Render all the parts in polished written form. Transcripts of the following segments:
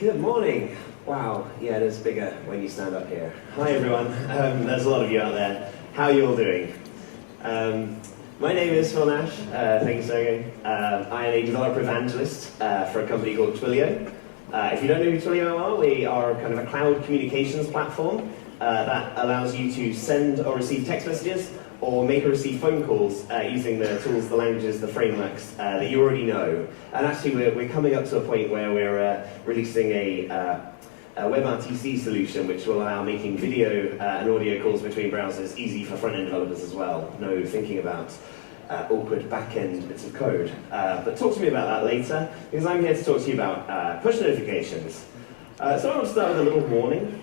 Good morning. Wow, yeah, it is bigger when you stand up here. Hi everyone, there's a lot of you out there. How are you all doing? My name is Phil Nash, thank you, Sergey. I am a developer evangelist for a company called Twilio. If you don't know who Twilio are, we are kind of a cloud communications platform that allows you to send or receive text messages or make or receive phone calls using the tools, the languages, the frameworks that you already know. And actually we're coming up to a point where we're releasing a WebRTC solution which will allow making video and audio calls between browsers easy for front-end developers as well. No thinking about awkward back-end bits of code. But talk to me about that later, because I'm here to talk to you about push notifications. So I want to start with a little warning.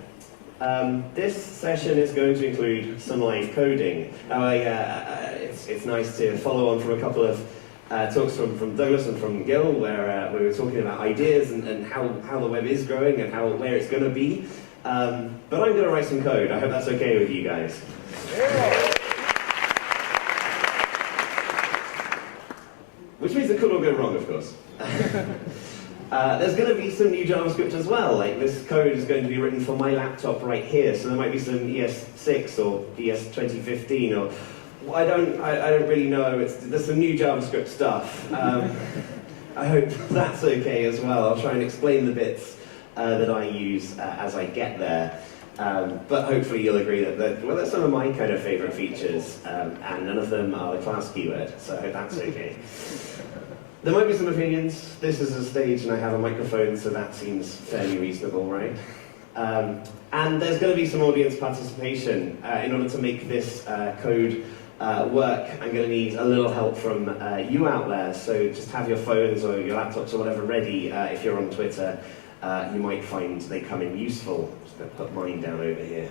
This session is going to include some live coding. Now, it's nice to follow on from a couple of talks from Douglas and from Gil, where we were talking about ideas and how the web is growing and where it's going to be. But I'm going to write some code. I hope that's okay with you guys. Yeah. Which means it could all go wrong, of course. There's going to be some new JavaScript as well. Like this code is going to be written for my laptop right here, so there might be some ES6 or ES2015 or I don't really know. There's some new JavaScript stuff. I hope that's okay as well. I'll try and explain the bits that I use as I get there. But hopefully you'll agree that that's some of my kind of favorite features, and none of them are the class keyword, so I hope that's okay. There might be some opinions. This is a stage and I have a microphone, so that seems fairly reasonable, right? And there's going to be some audience participation. In order to make this code work, I'm going to need a little help from you out there, so just have your phones or your laptops or whatever ready. If you're on Twitter, you might find they come in useful. I'm just going to put mine down over here.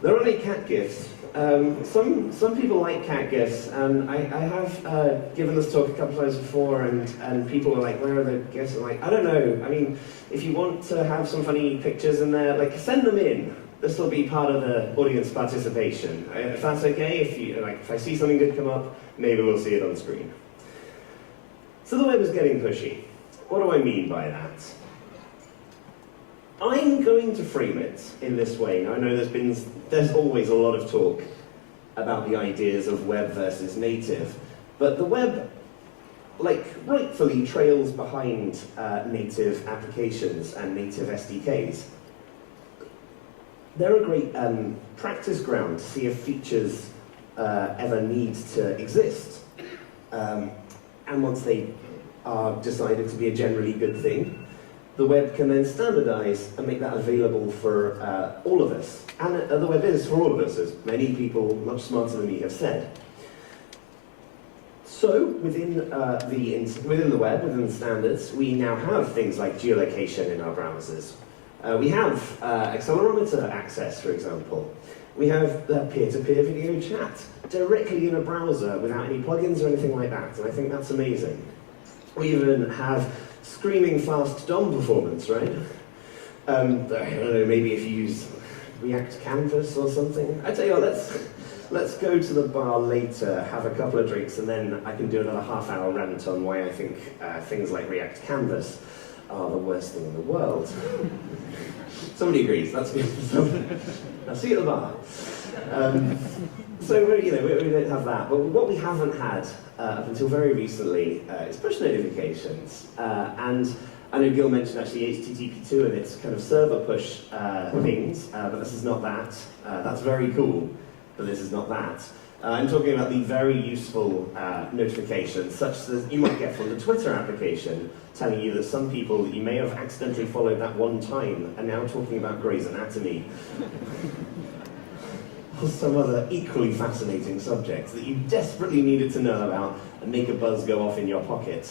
There are only cat gifs. Some people like cat gifs, and I have given this talk a couple of times before, and people are like, where are the gifs? I'm like, I don't know. I mean, if you want to have some funny pictures in there, like, send them in. This will be part of the audience participation. If that's okay, if I see something good come up, maybe we'll see it on screen. So the web is getting pushy. What do I mean by that? I'm going to frame it in this way. Now, I know there's always a lot of talk about the ideas of web versus native, but the web, like, rightfully trails behind native applications and native SDKs. They're a great practice ground to see if features ever need to exist. And once they are decided to be a generally good thing, the web can then standardize and make that available for all of us. And the web is for all of us, as many people much smarter than me have said. So within the web, within the standards, we now have things like geolocation in our browsers. We have accelerometer access, for example. We have peer-to-peer video chat directly in a browser without any plugins or anything like that, and I think that's amazing. We even have screaming fast DOM performance, right? I don't know, maybe if you use React Canvas or something. I tell you what, let's go to the bar later, have a couple of drinks, and then I can do another half-hour rant on why I think things like React Canvas are the worst thing in the world. Somebody agrees, that's good. I'll see you at the bar. So we don't have that, but what we haven't had up until very recently is push notifications. And I know Gil mentioned actually HTTP2 and its kind of server push things, but this is not that. That's very cool, but this is not that. I'm talking about the very useful notifications, such as you might get from the Twitter application, telling you that some people that you may have accidentally followed that one time are now talking about Grey's Anatomy. Or some other equally fascinating subject that you desperately needed to know about and make a buzz go off in your pocket.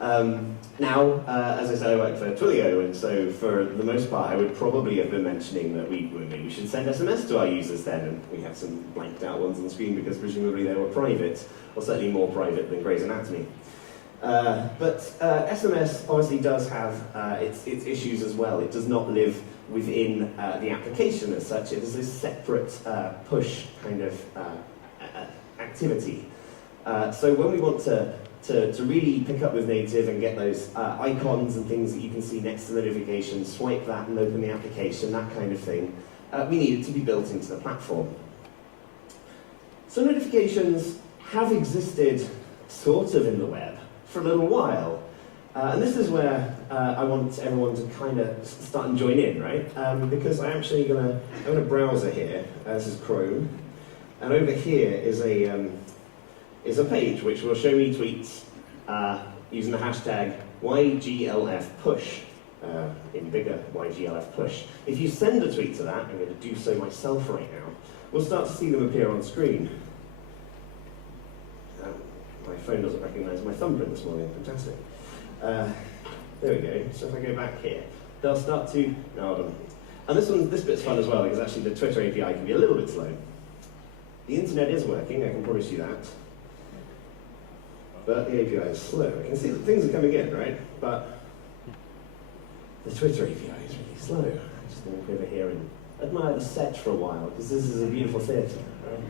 Now, as I said, I work for Twilio, and so for the most part, I would probably have been mentioning that maybe we should send SMS to our users then, and we have some blanked out ones on the screen because presumably they were private, or certainly more private than Grey's Anatomy. But SMS obviously does have its issues as well. It does not live within the application as such. It is a separate push kind of activity. So when we want to to really pick up with native and get those icons and things that you can see next to the notification, swipe that and open the application, that kind of thing, we need it to be built into the platform. So notifications have existed sort of in the web for a little while. And this is where I want everyone to kind of start and join in, right? Because I'm actually I'm in a browser here. This is Chrome, and over here is a page which will show me tweets using the hashtag YGLF push, in bigger YGLF push. If you send a tweet to that, I'm going to do so myself right now. We'll start to see them appear on screen. My phone doesn't recognise my thumbprint this morning. Fantastic. There we go. So if I go back here, they'll start to. No, hold on. And this bit's fun as well, because actually the Twitter API can be a little bit slow. The internet is working, I can promise you that. But the API is slow. I can see that things are coming in, right? But the Twitter API is really slow. I'm just going to walk over here and admire the set for a while, because this is a beautiful theatre, right?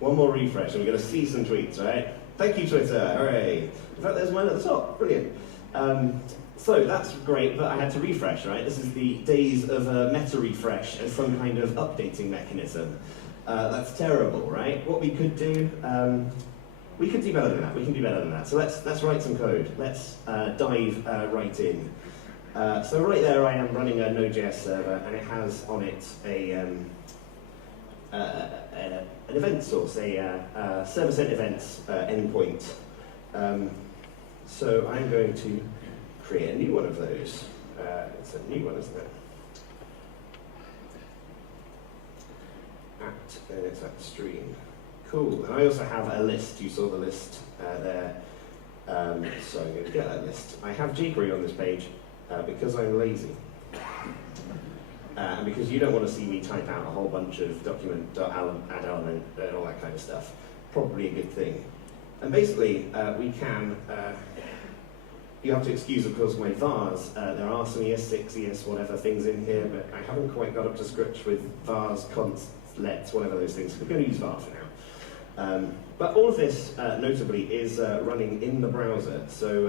One more refresh, and we're going to see some tweets, right? Thank you, Twitter. Hooray. In fact, there's mine at the top. Brilliant. So that's great, but I had to refresh, right? This is the days of a meta refresh as some kind of updating mechanism. That's terrible, right? What we could do, we could do better than that. We can do better than that. So let's write some code. Let's dive right in. So right there, I am running a Node.js server, and it has on it an event source, a server-sent events endpoint. So I'm going to create a new one of those. It's a new one, isn't it? And it's at stream. Cool. And I also have a list. You saw the list there. So I'm going to get that list. I have jQuery on this page because I'm lazy. And because you don't want to see me type out a whole bunch of document.add element and all that kind of stuff. Probably a good thing. And basically, we can, you have to excuse, of course, my vars. There are some ES6, ES whatever things in here, but I haven't quite got up to script with vars, const, lets, whatever those things. We're going to use var for now. But all of this, notably, is running in the browser. So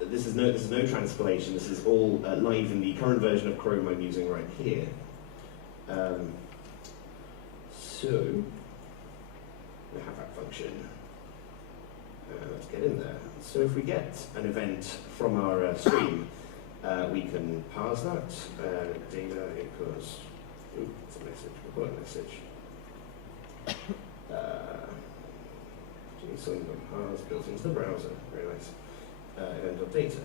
this is no transpilation. This is all live in the current version of Chrome I'm using right here. So we have that function. Let's get in there. So if we get an event from our stream, we can parse that. Data equals, it's a message, we've got a message. Something parse built into the browser, very nice. Event.data.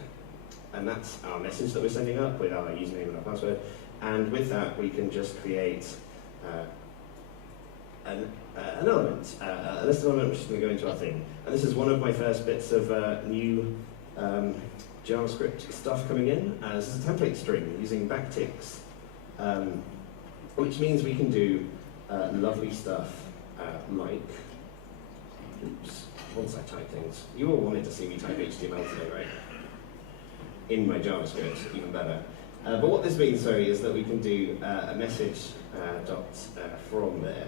And that's our message that we're sending up with our username and our password. And with that, we can just create an element, a list of elements which is going to go into our thing. And this is one of my first bits of new JavaScript stuff coming in. This is a template string using backticks, which means we can do lovely stuff like, oops, once I type things. You all wanted to see me type HTML today, right? In my JavaScript, even better. But what this means, sorry, is that we can do a message from there.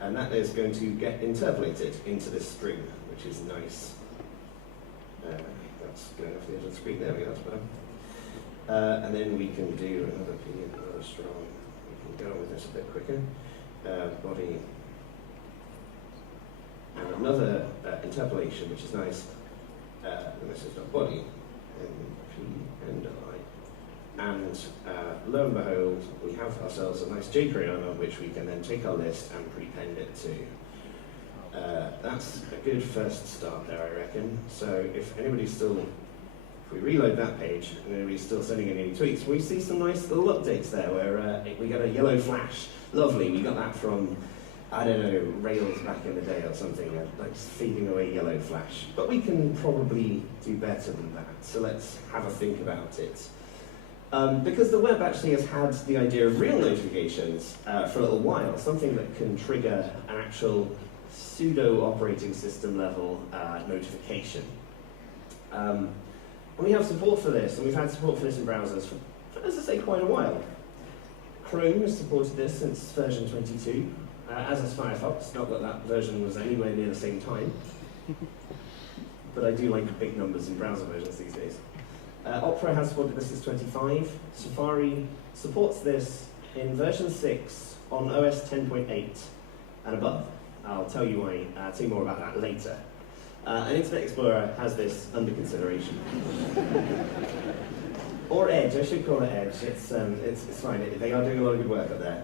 And that is going to get interpolated into this string, which is nice. That's going off the edge of the screen. There we go, that's better. And then we can do another P, another strong. We can go with this a bit quicker. Body. And another interpolation, which is nice. The message.body, and P and I. And lo and behold, we have ourselves a nice jQuery element which we can then take our list and prepend it to. That's a good first start there, I reckon. So if anybody's still, if we reload that page and anybody's still sending in any tweets, we see some nice little updates there where we get a yellow flash. Lovely, we got that from, I don't know, Rails back in the day or something, like feeding away yellow flash. But we can probably do better than that, so let's have a think about it. Because the web actually has had the idea of real notifications for a little while, something that can trigger an actual pseudo operating system level notification. And we have support for this, and we've had support for this in browsers for, as I say, quite a while. Chrome has supported this since version 22. as has Firefox, not that that version was anywhere near the same time, but I do like big numbers in browser versions these days. Opera has supported this since 25. Safari supports this in version 6 on OS 10.8 and above. I'll tell you why, tell you more about that later. And Internet Explorer has this under consideration. Or Edge, I should call it Edge. It's fine. They are doing a lot of good work up there,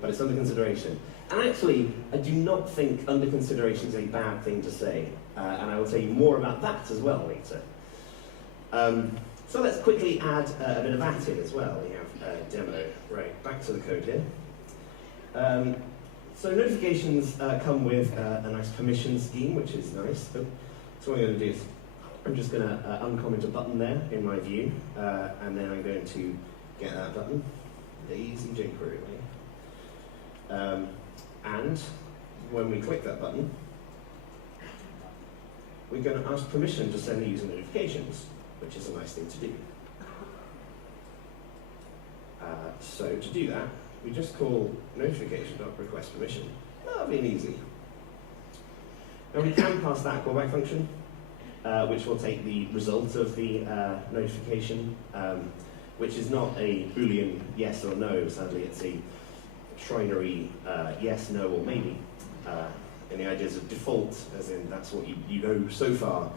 but it's under consideration. And actually, I do not think under consideration is a bad thing to say, and I will tell you more about that as well later. So let's quickly add a bit of that in as well. We have a demo. Right, back to the code here. So notifications come with a nice permission scheme, which is nice. So what I'm going to do is I'm just going to uncomment a button there in my view, and then I'm going to get that button, lazy jQuery way. And when we click that button, we're going to ask permission to send the user notifications, which is a nice thing to do. So to do that, we just call notification.requestPermission. Lovely and easy. Now we can pass that callback function, which will take the result of the notification, which is not a Boolean yes or no. Sadly, it's a trinary yes, no, or maybe. And the idea is of default, as in that's what you know so far,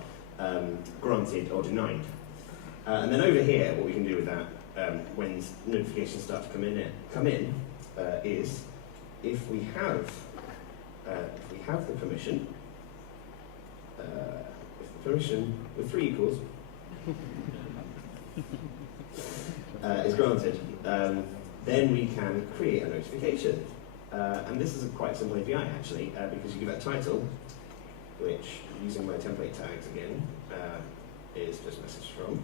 granted or denied. And then over here, what we can do with that, when notifications start to come in, is if we have the permission, if the permission with 3 equals is granted, then we can create a notification. And this is a quite simple API actually, because you give it a title, which, using my template tags again, is just message from.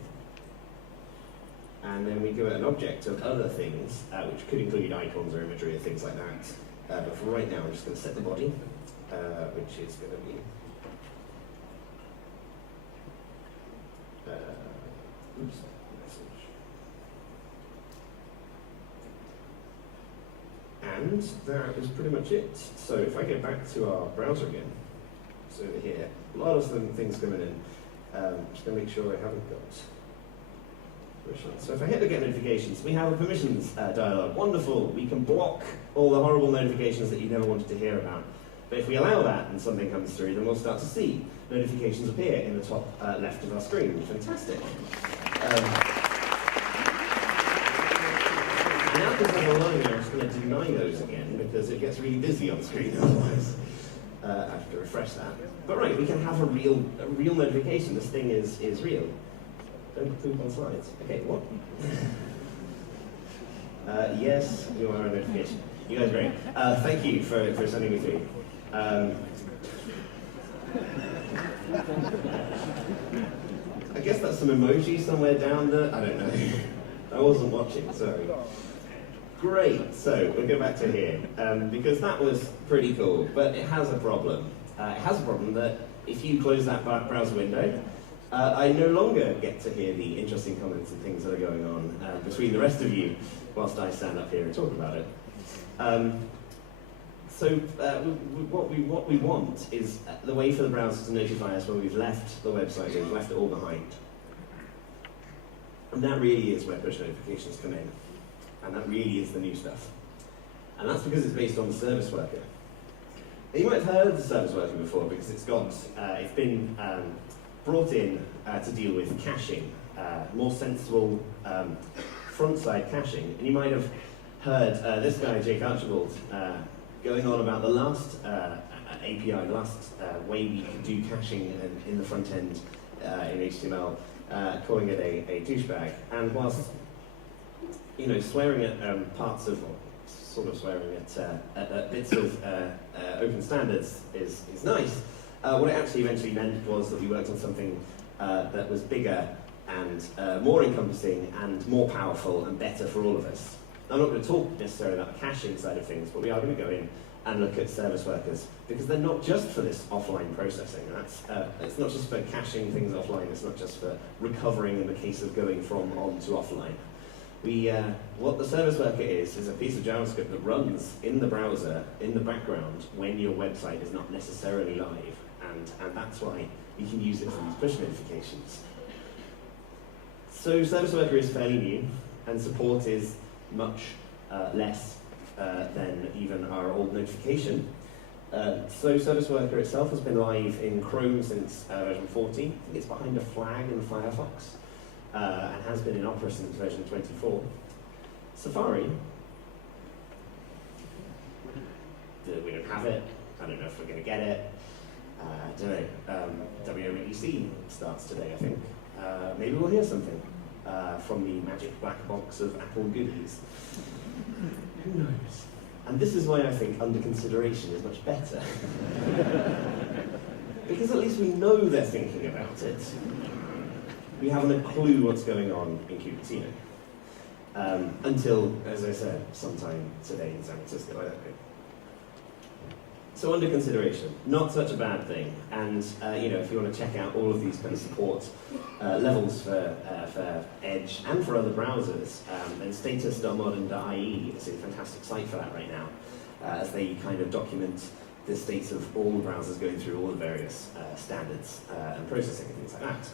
And then we give it an object of other things, which could include icons or imagery or things like that. But for right now, I'm just going to set the body, which is going to be message. And that is pretty much it. So if I go back to our browser again, so over here, a lot of things coming in. I'm just going to make sure I haven't got permissions. So if I hit the get notifications, we have a permissions dialog. Wonderful. We can block all the horrible notifications that you never wanted to hear about. But if we allow that and something comes through, then we'll start to see notifications appear in the top left of our screen. Fantastic. Now because I'm alone, I'm just going to deny those again because it gets really busy on screen otherwise. I have to refresh that. But right, we can have a real notification. This thing is real. Don't poop on slides. Okay, what? Yes, you are a notification. You guys are great. Thank you for sending me through. I guess that's some emoji somewhere down there. I don't know. I wasn't watching, sorry. Great, so we'll go back to here, because that was pretty cool, but it has a problem. It has a problem that if you close that browser window, I no longer get to hear the interesting comments and things that are going on between the rest of you whilst I stand up here and talk about it. What we want is the way for the browser to notify us when we've left the website, we've left it all behind. And that really is where push notifications come in. And that really is the new stuff. And that's because it's based on the service worker. Now, you might have heard of the service worker before because it's been brought in to deal with caching, more sensible front-side caching. And you might have heard this guy, Jake Archibald, going on about the last API, the last way we can do caching in the front end in HTML, calling it a douchebag. And whilst swearing at parts of, or sort of swearing at bits of open standards is nice, what it actually eventually meant was that we worked on something that was bigger and more encompassing and more powerful and better for all of us. I'm not going to talk necessarily about the caching side of things, but we are going to go in and look at service workers, because they're not just for this offline processing. It's not just for caching things offline, it's not just for recovering in the case of going from on to offline. What the service worker is a piece of JavaScript that runs in the browser, in the background, when your website is not necessarily live. And that's why you can use it for these push notifications. So service worker is fairly new, and support is much less than even our old notification. So Service Worker itself has been live in Chrome since version 14. I think it's behind a flag in Firefox, and has been in Opera since version 24. Safari, we don't have it. I don't know if we're going to get it. I don't know. WWDC starts today, I think. Maybe we'll hear something from the magic black box of Apple goodies. Who knows? And this is why I think under consideration is much better. Because at least we know they're thinking about it. We haven't a clue what's going on in Cupertino. Until, as I said, sometime today in San Francisco, I don't know. So under consideration, not such a bad thing. And if you want to check out all of these kind of support levels for Edge and for other browsers, then status.modern.ie is a fantastic site for that right now, as they kind of document the states of all the browsers going through all the various standards and processing and things like that.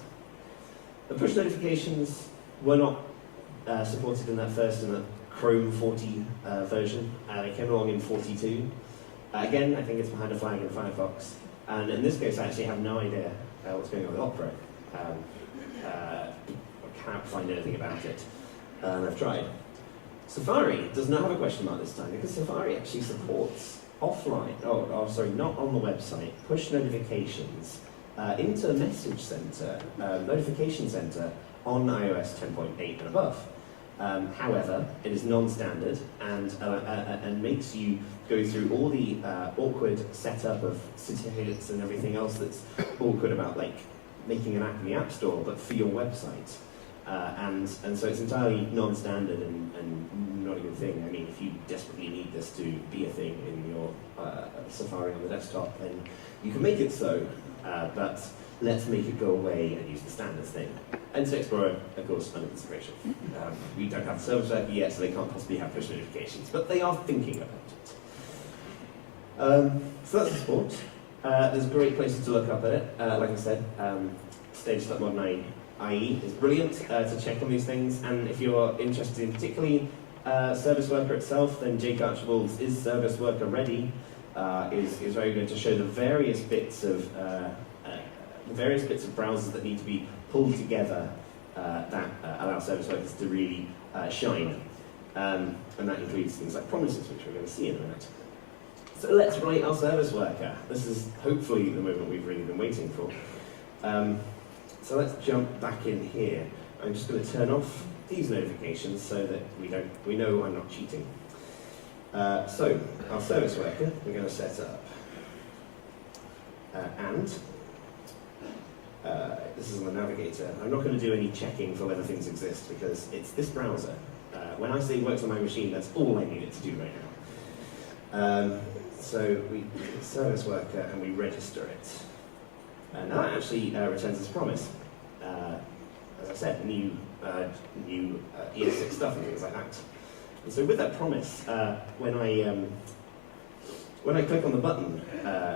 The push notifications were not supported in that Chrome 40 version. They came along in 42. Again, I think it's behind a flag in Firefox. And in this case, I actually have no idea what's going on with Opera. I can't find anything about it. And I've tried. Safari does not have a question mark this time, because Safari actually supports offline, not on the website, push notifications into Message Center, Notification Center on iOS 10.8 and above. However, it is non-standard and makes you go through all the awkward setup of certificates and everything else that's awkward about like making an app in the App Store, but for your website. And so it's entirely non-standard and not a good thing. I mean, if you desperately need this to be a thing in your Safari on the desktop, then you can make it so, but let's make it go away and use the standards thing. Internet Explorer, of course, under consideration. We don't have the service worker yet, so they can't possibly have push notifications, but they are thinking about it. So that's the support. There's great places to look up at it. Like I said, stage.modern.ie is brilliant to check on these things, and if you're interested in particularly Service Worker itself, then Jake Archibald's Is Service Worker Ready is very good to show the various bits of browsers that need to be pulled together that allow service workers to really shine. And that includes things like promises, which we're going to see in a minute. So let's write our service worker. This is hopefully the moment we've really been waiting for. So let's jump back in here. I'm just going to turn off these notifications so that we know I'm not cheating. So our service worker, we're going to set up. This is on the navigator. I'm not going to do any checking for whether things exist because it's this browser. When I say it works on my machine, that's all I need it to do right now. So we service worker and we register it. And that actually returns its promise. As I said, new ES6 stuff and things like that. And so with that promise, when I click on the button,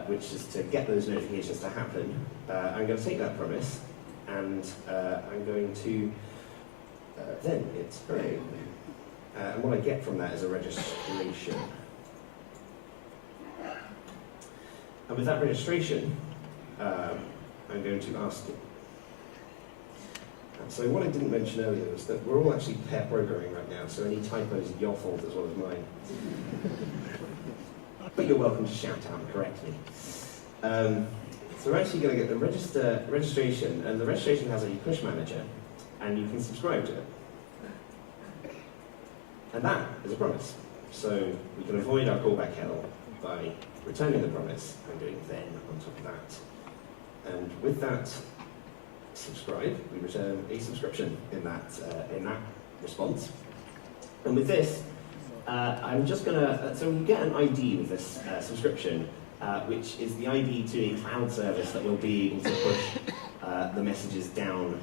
which is to get those notifications to happen, I'm going to take that promise and I'm going to then hit hooray. And what I get from that is a registration. And with that registration, I'm going to ask it. So what I didn't mention earlier was that we're all actually pair programming right now, so any typos are your fault as well as mine. But you're welcome to shout out and correct me. So we're actually going to get the registration, and the registration has a push manager, and you can subscribe to it. And that is a promise. So we can avoid our callback hell by returning the promise and doing then on top of that. And with that subscribe, we return a subscription in that response. And with this, I'm just going to, so we get an ID with this subscription, which is the ID to a cloud service that will be able to push the messages down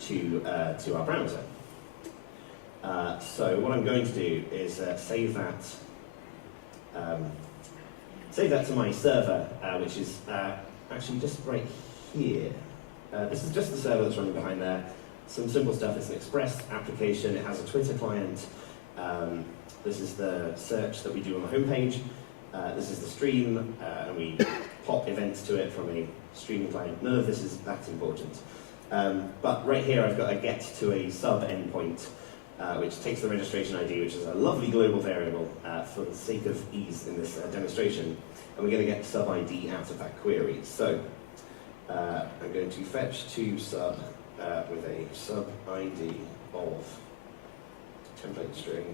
to our browser. So what I'm going to do is save that to my server, which is actually just right here. This is just the server that's running behind there. Some simple stuff. It's an Express application. It has a Twitter client. This is the search that we do on the homepage. This is the stream, and we pop events to it from a streaming client. None of this is that important. But right here I've got a get to a sub endpoint, which takes the registration ID, which is a lovely global variable for the sake of ease in this demonstration. And we're going to get sub ID out of that query. So I'm going to fetch to sub with a sub ID of template string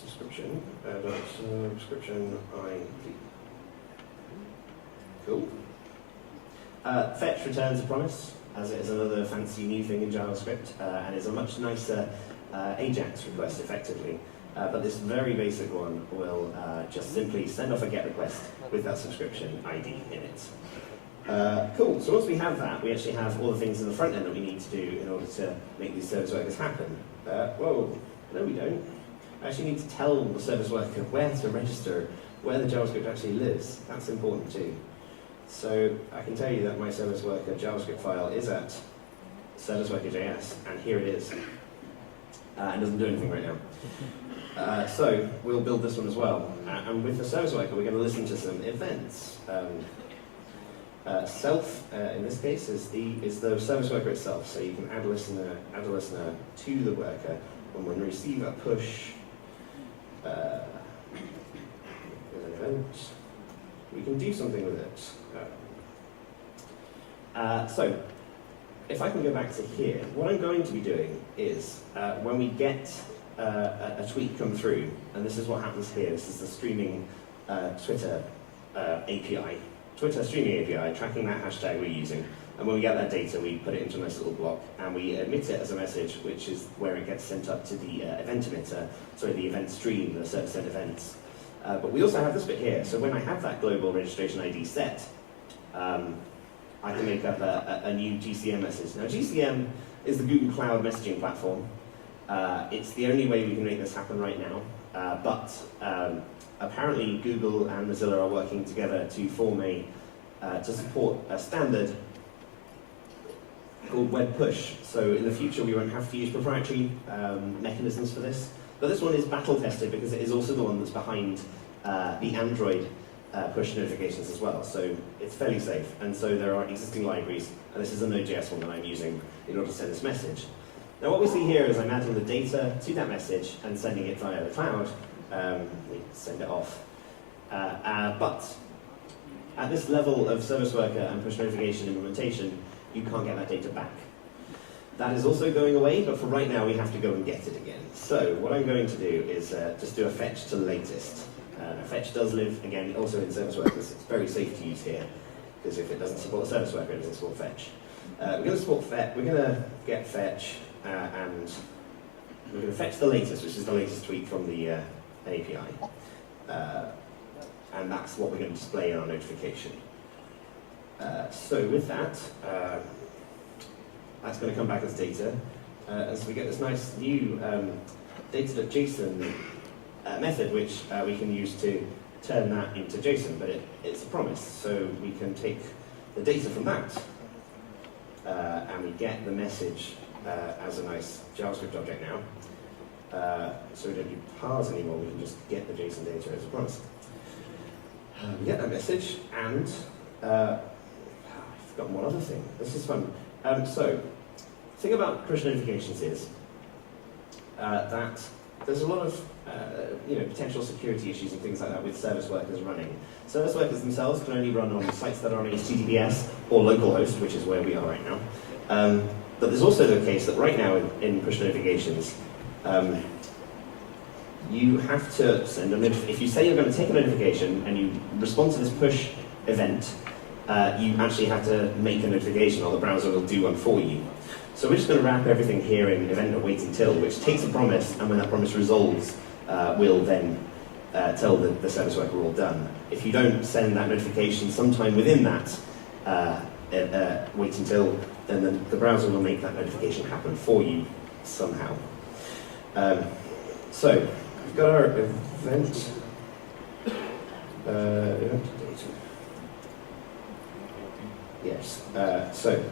subscription subscription ID. Cool. Fetch returns a promise, as it is another fancy new thing in JavaScript, and is a much nicer AJAX request effectively. But this very basic one will just simply send off a GET request with that subscription ID in it. Cool, so once we have that, we actually have all the things in the front end that we need to do in order to make these service workers happen. Whoa, no we don't. I actually need to tell the service worker where to register, where the JavaScript actually lives. That's important too. So I can tell you that my service worker JavaScript file is at serviceworker.js, and here it is. And doesn't do anything right now. So we'll build this one as well. And with the service worker, we're going to listen to some events. Self, in this case, is the service worker itself. So you can add a listener to the worker, and when we receive a push with an event, we can do something with it. So, if I can go back to here, what I'm going to be doing is, when we get a tweet come through, and this is what happens here, this is the streaming Twitter API, Twitter streaming API, tracking that hashtag we're using, and when we get that data, we put it into a nice little block, and we emit it as a message, which is where it gets sent up to the event emitter, sorry, the event stream, the server-sent events. But we also have this bit here, so when I have that global registration ID set, I can make up a new GCM message. Now GCM is the Google Cloud messaging platform. It's the only way we can make this happen right now, but apparently Google and Mozilla are working together to form to support a standard called web push. So in the future we won't have to use proprietary mechanisms for this, but this one is battle tested because it is also the one that's behind the Android push notifications as well, so it's fairly safe. And so there are existing libraries, and this is a Node.js one that I'm using in order to send this message. Now what we see here is I'm adding the data to that message and sending it via the cloud. We send it off. But at this level of service worker and push notification implementation, you can't get that data back. That is also going away, but for right now we have to go and get it again. So what I'm going to do is just do a fetch to latest. Fetch does live, again, also in service workers. It's very safe to use here, because if it doesn't support a service worker, it doesn't support fetch. We're going to support fetch, we're going to get fetch, and we're going to fetch the latest, which is the latest tweet from the API. And that's what we're going to display in our notification. So with that, that's going to come back as data. As we get this nice new data.json method, which we can use to turn that into JSON, but it's a promise. So we can take the data from that, and we get the message as a nice JavaScript object now. So we don't need parse anymore, we can just get the JSON data as a promise. We get that message, and I've forgotten one other thing. This is fun. So, the thing about push notifications is that there's a lot of potential security issues and things like that with service workers running. Service workers themselves can only run on sites that are on HTTPS or localhost, which is where we are right now. But there's also the case that right now in push notifications, you have to send a notification. If you say you're going to take a notification and you respond to this push event, you actually have to make a notification, or the browser will do one for you. So we're just going to wrap everything here in event.waitUntil, which takes a promise, and when that promise resolves, we'll then tell the service worker we're all done. If you don't send that notification sometime within that wait until, then the browser will make that notification happen for you somehow. So, we've got our event. Yes. So,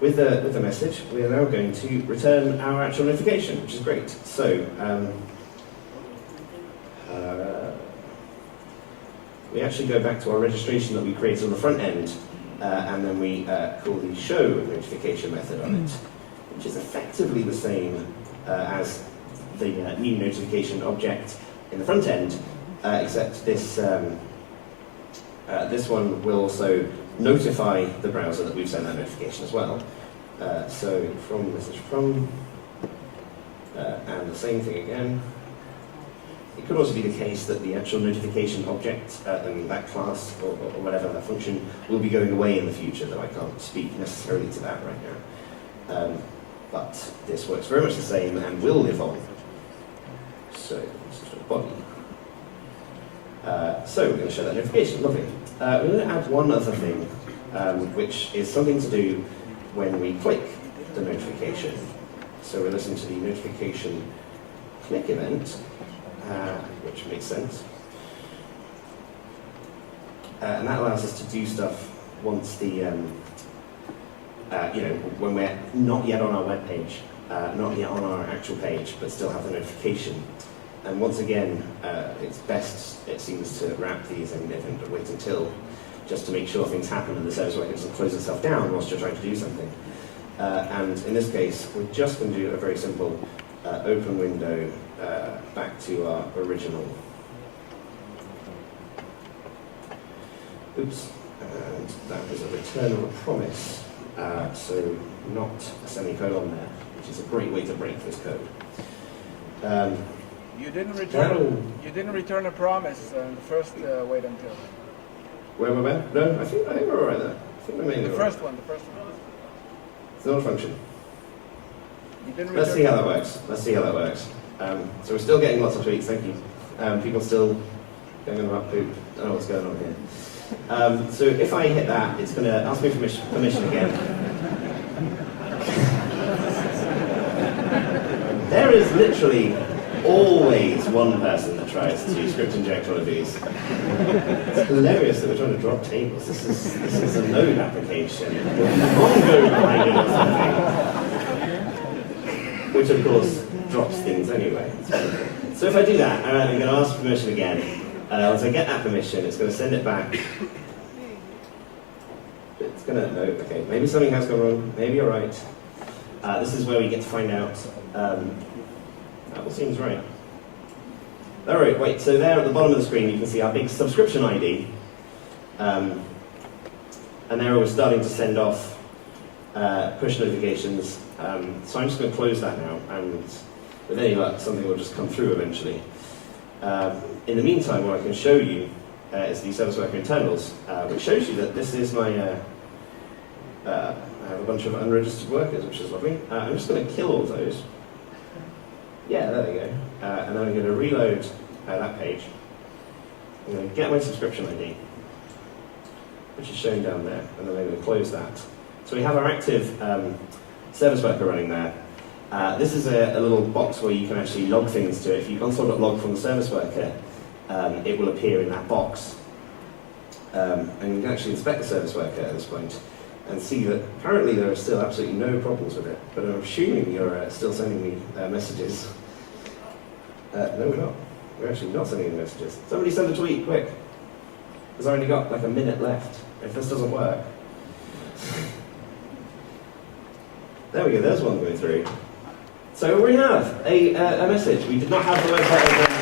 with the message, we are now going to return our actual notification, which is great. So, we actually go back to our registration that we created on the front end, and then we call the show notification method on it, which is effectively the same as the new notification object in the front end, except this this one will also notify the browser that we've sent that notification as well. So from message from, and the same thing again. It could also be the case that the actual notification object and that class or whatever that function will be going away in the future, though I can't speak necessarily to that right now. But this works very much the same and will live on. So this is the body. So we're going to show that notification. Lovely. We're going to add one other thing, which is something to do when we click the notification. So we're listening to the notification click event, which makes sense. And that allows us to do stuff once the, you know, when we're not yet on our web page, not yet on our actual page, but still have the notification. And once again, it's best, it seems, to wrap these in event but wait until, just to make sure things happen and the service worker doesn't close itself down whilst you're trying to do something. And in this case, we're just going to do a very simple open window back to our original. Oops, and that is a return of a promise. So not a semicolon there, which is a great way to break this code. You didn't return a promise in the first wait until. Where am I at? No, I think we're all right there. I think we're mainly the first one. It's not a function. You didn't Let's see how that works. So we're still getting lots of tweets, thank you. People still going on about poop. I don't know what's going on here. So if I hit that, it's going to ask me for permission again. There is literally always one person that tries to script inject one of these. It's hilarious that we're trying to drop tables. This is a Node application with Mongo behind it or something, which of course drops things anyway. So if I do that, I'm going to ask for permission again. Once I get that permission, it's going to send it back. It's going to, no, okay, maybe something has gone wrong, maybe you're right. This is where we get to find out. That all seems right. All right, wait, so there at the bottom of the screen you can see our big subscription ID. And there we're starting to send off push notifications. So I'm just going to close that now, and with any luck, something will just come through eventually. In the meantime, what I can show you is the service worker internals, which shows you that this is my, I have a bunch of unregistered workers, which is lovely. I'm just going to kill all those. Yeah, there they go. And then I'm going to reload that page. I'm going to get my subscription ID, which is shown down there, and then I'm going to close that. So we have our active service worker running there. This is a little box where you can actually log things to it. If you console.log from the service worker, it will appear in that box. And you can actually inspect the service worker at this point and see that apparently there are still absolutely no problems with it. But I'm assuming you're still sending me messages. No, we're not. We're actually not sending any messages. Somebody send a tweet, quick. Because I've only got like a minute left. If this doesn't work. There we go, there's one going through. So we have a message. We did not have the website open.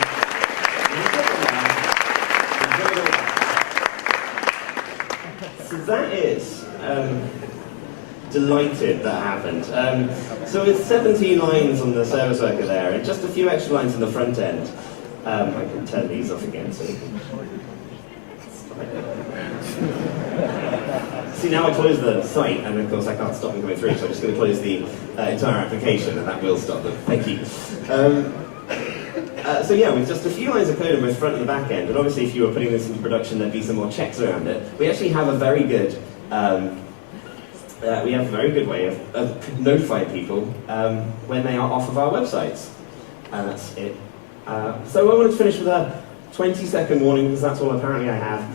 So that is delighted that happened. So with 17 lines on the service worker there, and just a few extra lines on the front end, I can turn these off again so you can... See, now I close the site, and of course I can't stop them going through, so I'm just going to close the entire application, and that will stop them. Thank you. So yeah, with just a few lines of code on both front and the back end, and obviously if you were putting this into production, there'd be some more checks around it. We actually have a very good we have a very good way of notifying people when they are off of our websites. And that's it. So I wanted to finish with a 20-second warning, because that's all apparently I have.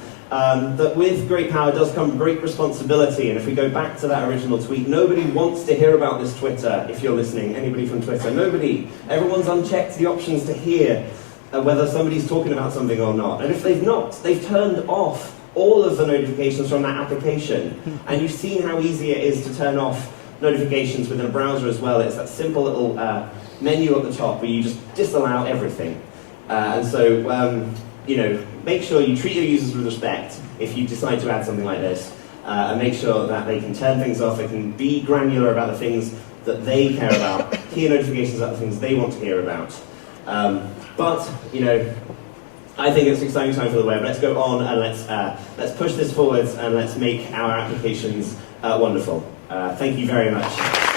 That with great power does come great responsibility, and if we go back to that original tweet, nobody wants to hear about this Twitter, if you're listening, anybody from Twitter, nobody. Everyone's unchecked the options to hear whether somebody's talking about something or not. And if they've not, they've turned off all of the notifications from that application. And you've seen how easy it is to turn off notifications within a browser as well. It's that simple little menu at the top where you just disallow everything. And so, you know, make sure you treat your users with respect if you decide to add something like this, and make sure that they can turn things off, they can be granular about the things that they care about, hear notifications about the things they want to hear about. But, you know, I think it's an exciting time for the web. Let's go on and let's push this forwards and let's make our applications wonderful. Thank you very much.